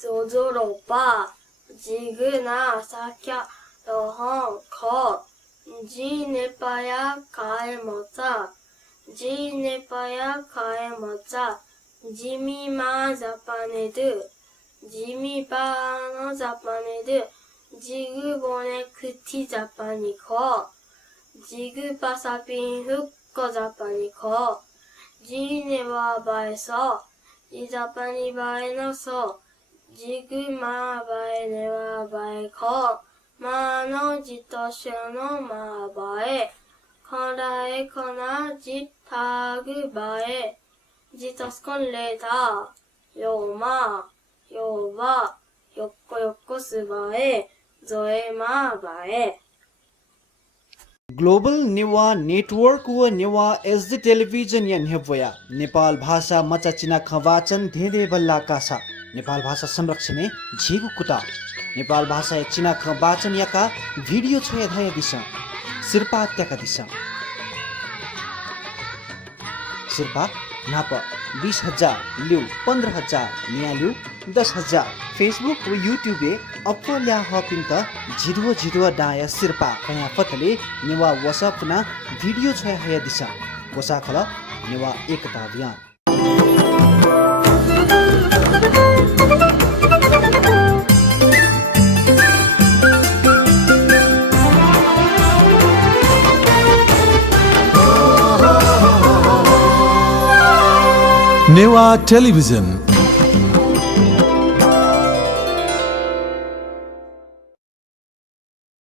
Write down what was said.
조조로빠 지그나 사캬 여홍 거 지네빠야 가에모자 지네빠야 가에모자 지미마 자파네드 지미바노 자파네드 지그보네 크티 자파니코 지그바사핀 흑거 자파니코 지네와바에서 지자파니바에노소 지그마바에네와바에코 마노 지토쇼노 마바에 커라에 커나 지타그바에 지토스콘레다 요마 요바 요코요코 스바에 जोएमाबाए global Newa network व Newa SD television या नेभया नेपाल भाषा मचाचिना खवाचन धेदे बल्ला कासा नेपाल भाषा संरक्षण झिगु कुटा नेपाल भाषा चिना खवाचन याका भिडियो छया धाय दिशा सिरपा त्याका दिशा सिरपा नाप 20,000 लिउ 15,000 निया लिउ 10,000 फेसबुक व यूट्यूब अपल्या हपिङ त झिडुवा डाय सिरपा कया फतले नेवा वसपना भिडियो छया हया दिशा वसा खल नेवा एकता अभियान नेवा टेलिभिजन